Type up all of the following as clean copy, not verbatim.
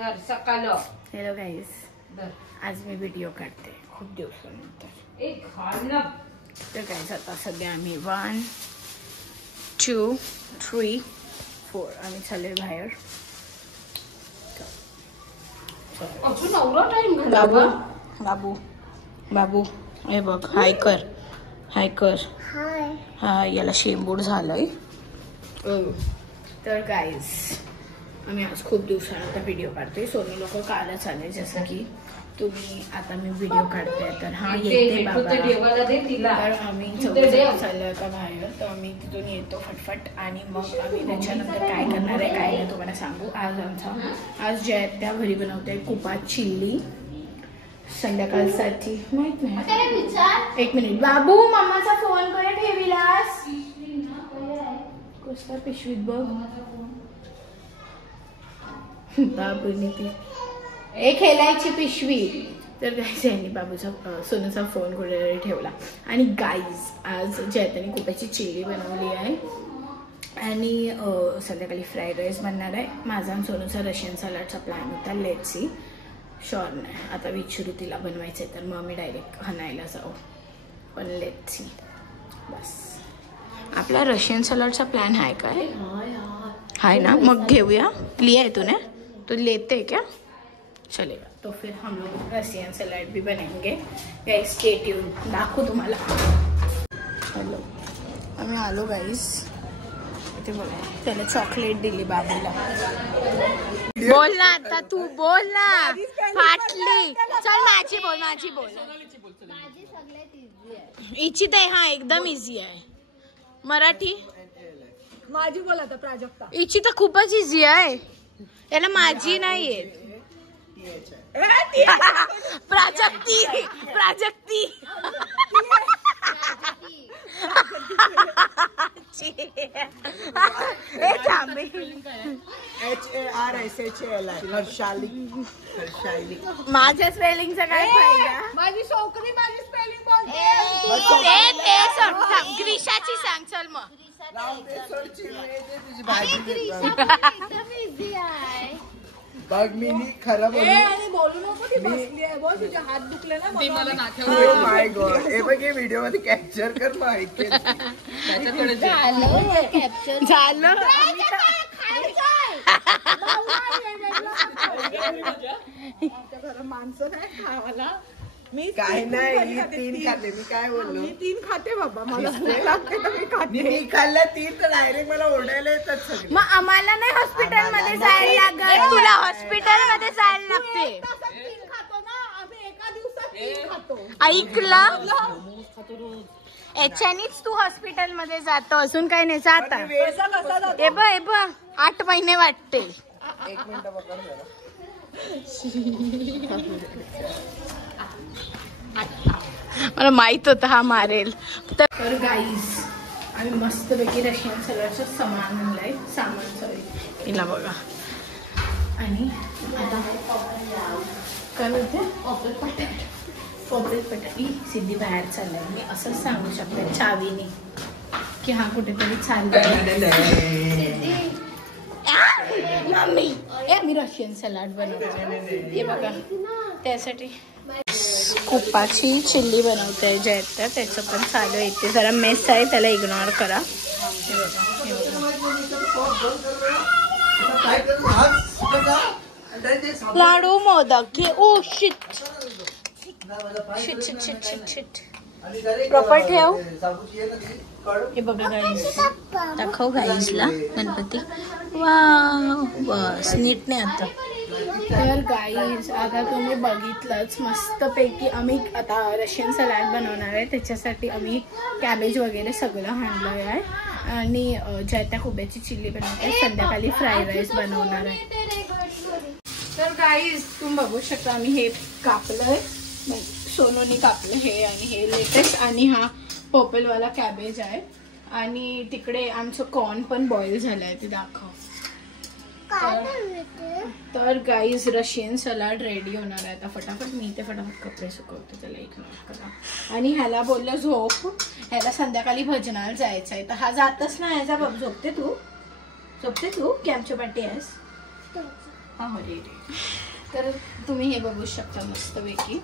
Hello गाईस, आज मी video काढते खूप दिवसानंतर. तर गाईस आता सध्या आम्ही 1 2 3 4 आम्ही चाललोय बाहेर. बाबू बाबू बाबू हे बघ, हाय कर, हाय कर. हा, याला शेंबूड झालंय. तर गाईज आम्ही आज खूप दिवसानंतर व्हिडिओ काढतोय. सोनी लोक कालच आले, जसं की तुम्ही आता मी व्हिडिओ काढते. तर हा येते बाबा, तर आम्ही चाललोय आता बाहेर. तर आम्ही तिथून येतो फटफट आणि मग आम्ही त्याच्यानंतर काय करणार आहे काय नाही तुम्हाला सांगू. आज जे आहेत त्या घरी बनवते कुपात चिल्ली संध्याकाळसाठी. माहित नाही, एक मिनिट बाबू, मम्माचा फोन कडे ठेविलास कसला पिशवीत बघ. बाबूने ती एक खेळायची पिशवी. तर गाईज यांनी बाबूचा सोनूचा फोन कुठे ठेवला. आणि गाईज आज जयताने कुपाची चिल्ली बनवली आहे आणि संध्याकाळी फ्राईड राईस बनणार आहे. माझा आणि सोनूचा रशियन सलाडचा प्लॅन होता. लेट्स सी, शॉर नाही, आता विचारू तिला बनवायचं तर मग मी डायरेक्ट हाणायला जाऊ. पण लेट्स सी. बस आपला रशियन सलाडचा प्लॅन आहे काय? हाय ना, मग घेऊया. लिया है तूने? तो लेते क्या? चलेगा. तो फिर हम लोग रशियन सलाड भी बनाएंगे. गाइस स्टे ट्यून, दाखवू तुम्हाला. हॅलो, आम्ही आलो गाइस. इथे बघा, त्याला चॉकलेट दिली बाबूला. बोल ना आता, तू बोल ना. फाटली. चल माझी बोल, माझी बोल. माझी सगळ्यात इझी आहे. इची तर हा एकदम इझी आहे. मराठी माझी बोल आता. प्राजक्ता. इची तर खूपच इझी आहे. याला माझी नाही येत. प्राजक्ती, प्राजक्ती. माझ्या स्पेलिंगचा काय फायदा? माझी छोकरी माझी स्पेलिंग बोलते. ग्रीशाची सांग. चल मग. बघ मी खरं बोलू नको. ती बसली आहे बोल, तुझे हात दुखले ना. माय गॉड, हे बघ हे व्हिडिओ मध्ये कॅप्चर कर मग ऐक. कॅप्चर झालं. माणसं नाही खावाला. मी काय नाही, 3 खाते. मी काय बोललो? मी 3 खाते बाबा. मला लागते तर मी खाते. मी खाल्लं 3 तर डायरेक्ट मला ओरडायला येतात सगळे. मग आम्हाला नाही हॉस्पिटल मध्ये जायला लागत. तुला हॉस्पिटल मध्ये जायला लागते. 3 खातो ना आम्ही, एका दिवसात 3 खातो. ऐकलं? याच्यानीच तू हॉस्पिटल मध्ये जातो, अजून काही नाही. जाता हे बघ 8 महिने वाटते. 1 मिनिट पकड जरा. मला माहित होतं हा मारेल. तर गाईज आम्ही मस्तपैकी रशियन सलाडचं सामान आणलंय. हिला बघा. आणि आता काय बोलते, पॉपरेट पटाटी सिद्धी बाहेर चाललाय. मी असंच सांगू शकते चावीने की हा कुठेतरी चाललाय. मम्मी मी रशियन सलाड बनवते. हे बघा, त्यासाठी कुपाची चिल्ली बनवते जे त्याचं पण चालू आहे. ते जरा मेस आहे, त्याला इग्नोर करा. लाडू मोदक घे. Oh shit shit shit shit shit shit. Proper ठेव. हे बघा गाईज, दाखव गाईजला गणपती. वाव, बस नीट नाही आता. तर गाईज आता तुम्ही बघितलंच मस्तपैकी आम्ही आता रशियन सलाड बनवणार आहे. त्याच्यासाठी आम्ही कॅबेज वगैरे सगळं आणलं आहे आणि ज्या त्या खुब्याची चिल्ली बनवते आहे. संध्याकाळी फ्राईड राईस बनवणार आहे. तर गाईज तुम्ही बघू शकता आम्ही हे कापलंय, सोनूनी कापलं हे. आणि हे लेटेस्ट आणि हा पर्पलवाला कॅबेज आहे. आणि तिकडे आमचं कॉर्न पण बॉईल झालंय, ते दाखव. तर गाईज रशियन सलाड रेडी होणार आहे आता. फटाफट मी इथे फटाफट कपडे सुकवते, त्याला इग्नोर करा. आणि ह्याला बोललं झोप, ह्याला संध्याकाळी भजनाला जायचं आहे. तर हा जातच ना ह्याचा. झोपते तू की आमच्या पाठी आहेस? रे. तर तुम्ही हे बघू शकता मस्तपैकी.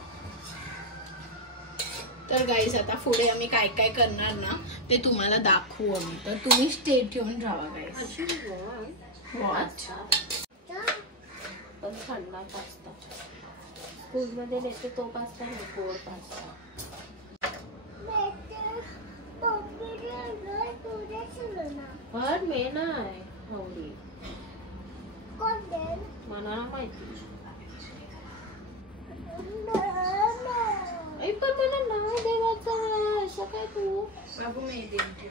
तर गाईज आता पुढे आम्ही काय काय करणार ना ते तुम्हाला दाखवू आम्ही. तर तुम्ही स्टे ट्यून राहा गाईज. वॉच पण थंडा पास्ता स्कूलमध्ये देते तो पास्ता नाही, गोड पास्ता. पण मी नाही हवडी मला ना माहिती. पण मला नाव देवाचं असं काय तू बाबू मी देते.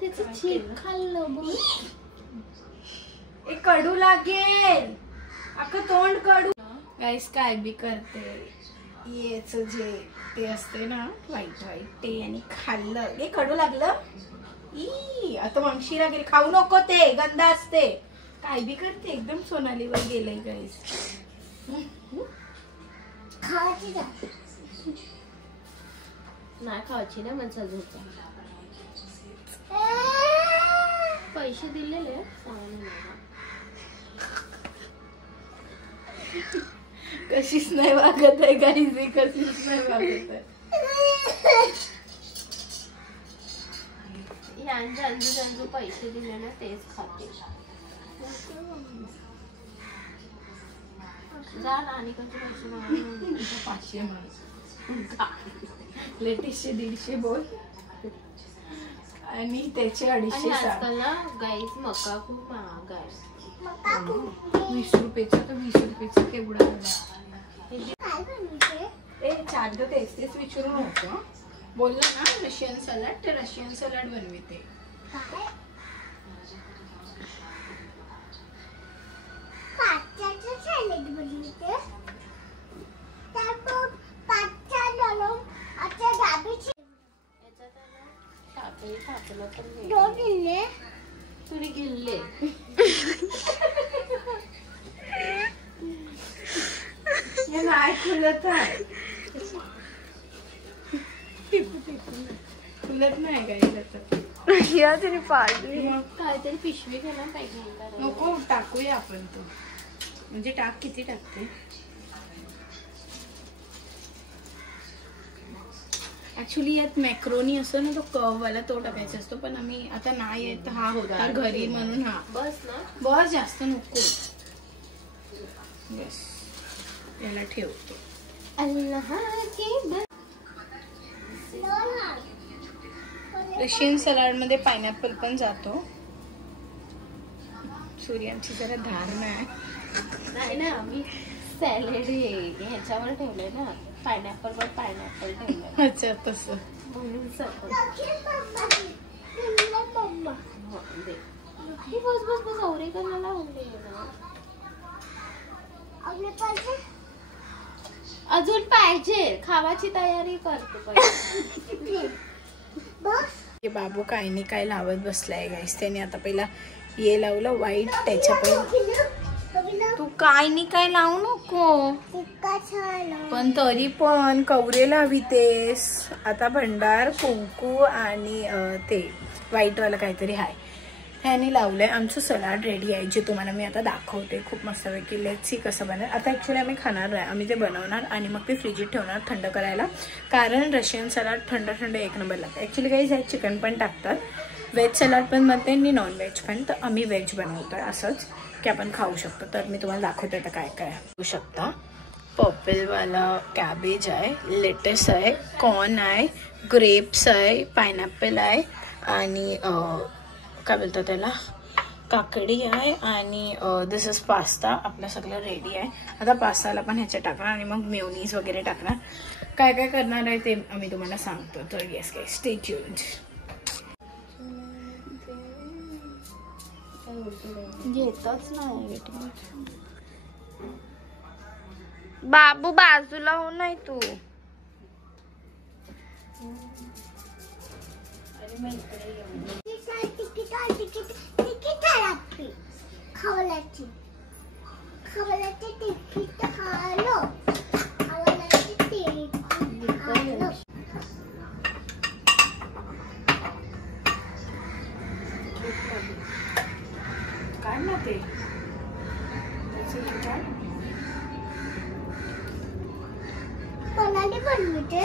त्याचं चीक खाल्लं बघ. एक कडू लागेल अख्खं तोंड कडू. गाईस काय बी करते याच जे ते असते ना व्हाईट व्हाईट ते आणि खाल्लं हे कडू लागलं. ई आता मागशी लागेल. खाऊ नको ते गंध असते. काय बी करते एकदम सोनालीवर गेलंय गाईस. नाही खायची ना माझा झोपा. पैसे दिलेले कशीच नाही वागत आहे गाईस. कशीच नाही वागत आहे. यांचे पैसे दिले ना तेच खाते. जा ना आणि कसे पैसे मागून 500 माग लेटेस्टचे 150 बोल आणि त्याचे 250. आजकाल ना गाईस मका खूप महाग आहे. 20 रुपयाचा तर 20 रुपयाचा केवढा चाट ग तेच विचारू नव्हतं. बोललं ना रशियन सलाड तर रशियन सलाड बनवते. तुम्ही गिल्ले नाही खुलत आहे. खुलत नाही काही या तरी पाडली. काहीतरी पिशवी घ्या पाहिजे. नको टाकूया आपण तो. म्हणजे टाक किती टाकते. ऍक्च्युली यात मॅक्रोनी असतो ना तो कववाला तो टाकायचा असतो. पण आम्ही आता नाही येत. हा होता घरी म्हणून हा बस ना. बस जास्त नको. बस याला ठेवतो. रशियन सलाड मध्ये पायनॅपल पण जातो. सूर्यांची जरा धार नाही ना. आम्ही सॅलेड ह्याच्यावर ठेवलंय ना. पायनॅपल वर पायनॅपल ठेवलंय. अच्छा तसं म्हणून बस बस बस औरे करायला अजून पाहिजे. खावाची तयारी करतो. बाबू काय नाही काय लावत बसलाय गाईस. त्याने आता पहिला ये लावलं वाईट. त्याच्या पहिला तू काय नाही काय लावू नको. पण तरी पण कवरे लावितेस. आता भंडार कुंकू आणि ते व्हाईट वाला काहीतरी आहे ह्याने लावलंय. आमचं सलाड रेडी आहे जे तुम्हाला मी आता दाखवते. खूप मस्तपैकी. लेट्स सी कसं बनेल. आता ॲक्च्युली आम्ही खाणार नाही. आम्ही ते बनवणार आणि मग ते फ्रीजीत ठेवणार थंड करायला. कारण रशियन सलाड थंड थंड एक नंबर लागतं. ॲक्च्युली काही ह्यात चिकन पण टाकतात. व्हेज सलाड पण बनते आणि नॉन व्हेज पण. तर आम्ही व्हेज बनवतो आहे असंच की आपण खाऊ शकतो. तर मी तुम्हाला दाखवते आता काय काय होऊ शकता. पर्पलवाला कॅबेज आहे, लेटेस आहे, कॉर्न आहे, ग्रेप्स आहे, पायनॅपल आहे आणि काय बोलतात त्याला काकडी आहे आणि दिस इज पास्ता. आपलं सगळं रेडी आहे. आता पास्ताला पण ह्याच्या टाकणार आणि मग मेयोनीज वगैरे टाकणार. काय काय करणार आहे ते आम्ही तुम्हाला सांगतो. तर येस काय स्टे ट्यून्ड. घेतच नाही बाबू बाजूला हो नाही तू. खवल्याची तिकीट खालो. ना ते त्याचं हे काय? मनाली बनवते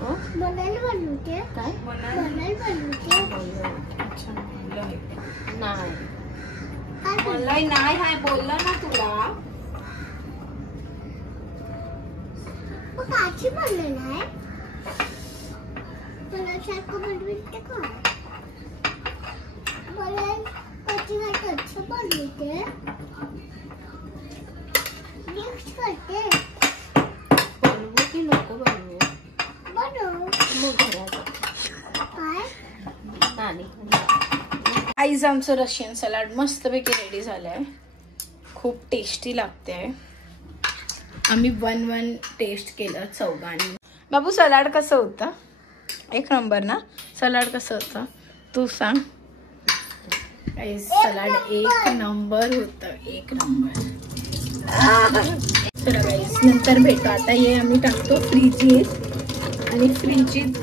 हो? मनाली बनवते काय मनाली बनवते अच्छा मलाई. नाही काय मलाई नाही हाय बोलला ना तुला. मग काची बनलेलं आहे मला सारखं बनवते का मला काची कसं बनवते मिक्स करते बनवू की नको बनवू. बनव मग घरात काय नानी आईज आमचं रशियन सलाड मस्तपैकी रेडी झालं आहे. खूप टेस्टी लागते आहे. आम्ही 1-1 टेस्ट केलं चौघांनी. बाबू सलाड कसं होतं? एक नंबर ना. सलाड कसं होतं तू सांग. सलाड एक नंबर होतं. एक नंबर. चला गाईस नंतर भेटू. आता हे आम्ही टाकतो फ्रीजीत आणि फ्रीजीत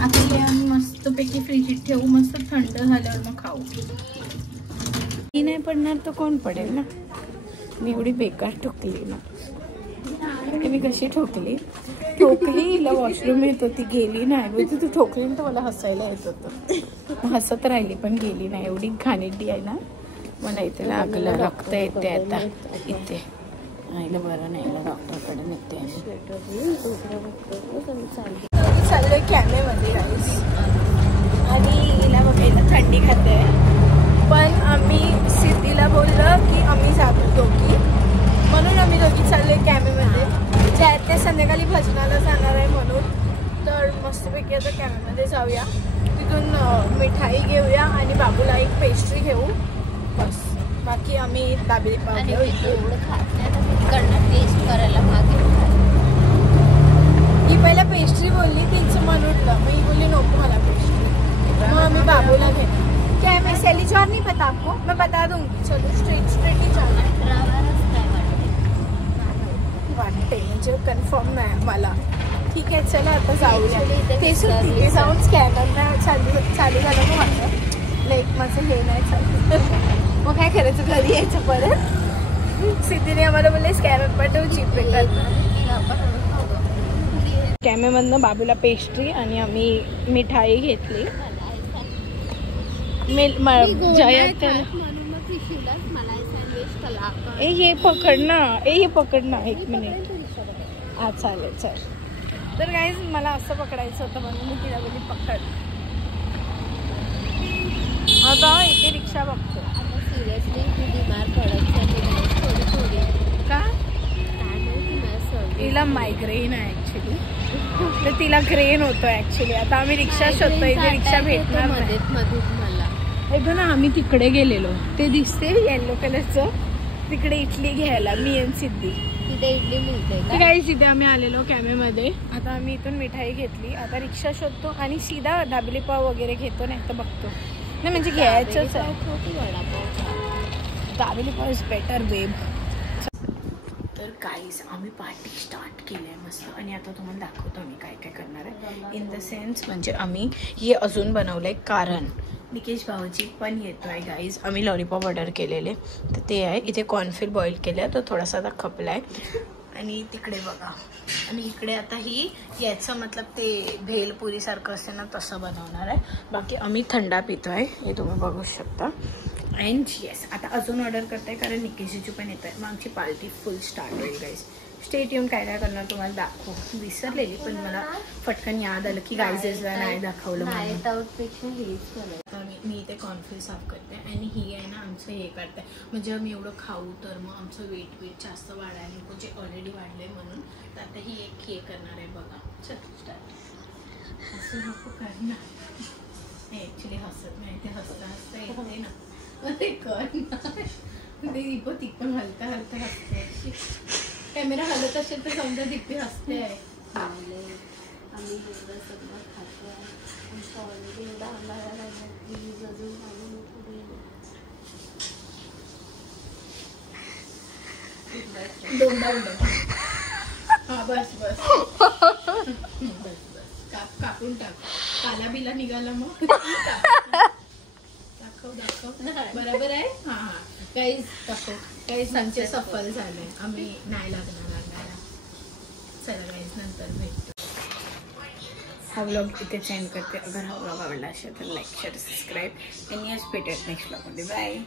आता हे आम्ही मस्तपैकी फ्रीजीत ठेवू. मस्त थंड झाल्यावर मग खाऊ. ही नाही पडणार तर कोण पडेल ना. मी एवढी बेकार ठोकली ना. मी कशी ठोकली हिला वॉशरूम येत होती गेली नाही. बोलते तू ठोकली तर मला हसायला येत होतं. हसत राहिली पण गेली नाही. एवढी घाणेरडी आहे ना. मला इथे लागलं रक्त येते आता इथे. आईला बरं नाही डॉक्टरकडे नेते. चाललोय कॅमेमध्ये गाईस आणि हिला बघायला थंडी खाते. पण आम्ही सिद्धीला बोललं की आम्ही जातो दोघी म्हणून आम्ही दोघी चाललोय कॅमेमध्ये. जे आहेत ते संध्याकाळी भजनाला जाणार आहे म्हणून. तर मस्तपैकी आता कॅमेमध्ये जाऊया. तिथून मिठाई घेऊया आणि बाबूला एक पेस्ट्री घेऊ. बस बाकी आम्ही दाबेली पाव घेऊ. एवढं खात नाही टेस्ट करायला मागे. ही पहिला पेस्ट्री बोलली तिचं मन उठलं. मग ही बोलली नको मला पेस्ट्री. मग आम्ही बाबूला घेऊ. क्या है मैं सेलीचौर नहीं पता आपको मैं बता दूंगी. चलो स्ट्रेट ही जाना है. वाटते म्हणजे कन्फर्म नाही मला. ठीक आहे चला आता जाऊया. ते तिथे जाऊन स्कॅनर चालू झालं मग माझं लाईक माझं हे नाही चालू. मग काय करायचं घरी यायचं परत. सिद्धीने आम्हाला बोलले स्कॅनर पाठव जीपे कर. कॅमेमधनं बाबूला पेस्ट्री आणि आम्ही मिठाई घेतली. हे पकड ना एक मिनिट. हा चालेल चल. तर गाईज मला असं पकडायचं होतं म्हणून मी तिला बोलली पकड. आता इथे रिक्षा बघतो. सिरियसली तू बिमार पडायचं थोडी का काय तिला मायग्रेन आहे ऍक्च्युली. तर तिला ग्रेन होतो ऍक्च्युली. आता आम्ही रिक्षा शोधतो. इथे रिक्षा भेटणार नाही. मला ऐका ना आम्ही तिकडे गेलेलो ते दिसते येलो कलरचं तिकडे इडली घ्यायला मी आणि सिद्धी. तिथे इडली मिळते काही तिथे आम्ही आलेलो कॅमेमध्ये. आता आम्ही इथून मिठाई घेतली. आता रिक्षा शोधतो आणि सीधा दाबेली पाव वगैरे घेतो. नाही तर बघतो नाही म्हणजे घ्यायचंच आहे. दाबेली पाव इज बेटर बेब. तर गाईज आम्ही पार्टी स्टार्ट केली आहे मस्त. आणि आता तुम्हाला दाखवतो आम्ही काय काय करणार आहे. इन द सेन्स म्हणजे आम्ही हे अजून बनवलं आहे कारण निकेश भाऊजी पण येतो आहे गाईज. आम्ही लॉलीपॉप ऑर्डर केलेले तर ते आहे. इथे कॉर्नफ्लेवर बॉईल केलं आहे तो थोडासा आता खपला आहे. आणि तिकडे बघा आणि इकडे आता ही याचं मतलब ते भेलपुरीसारखं असते ना तसं बनवणार आहे. बाकी आम्ही थंडा पितो आहे हे तुम्ही बघू शकता. अँड येस आता अजून ऑर्डर करताय कारण निकेशची पण येत आहे. मग आमची पार्टी फुल स्टार्ट होईल गाईज. स्टेट येऊन काय काय करणार तुम्हाला दाखवू. विसरलेली पण मला फटकन याद आलं की गाईजेसला नाही दाखवलं नाईट आउटपेक्षा हेच करायचं. मी इथे कॉर्नफ्लेवर साफ करते आणि ही आहे ना आमचं हे करते म्हणजे आम्ही एवढं खाऊ तर मग आमचं वेट जास्त वाढायला नको जे ऑलरेडी वाढलंय म्हणून. तर आता ही एक हे करणार आहे बघा. चल स्टार्ट. असं नको करणार. ॲक्च्युली हसत नाही ते हसता येते ना ते कर ते दीपो तिकडून हलता हसते. कॅमेरा हलत असेल तर समजा दीपी हसते आहे. आम्ही एवढं सगळं खातो ऑलरेडी एवढा आम्हाला प्लीज अजून हा बस बस कापून टाक. काला बिला निघाला मग दाखव बरोबर आहे. हा काहीच काहीच आमचे सफल झाले. आम्ही नाही लागणार आणायला. चला गाईज नंतर भेटतो. हा व्लॉग इथे सेंड करते. अगर हा व्लॉग आवडला असेल तर लाईक शेअर सबस्क्राईब आणि यस भेटूयात नेक्स्ट व्लॉगमध्ये. बाय.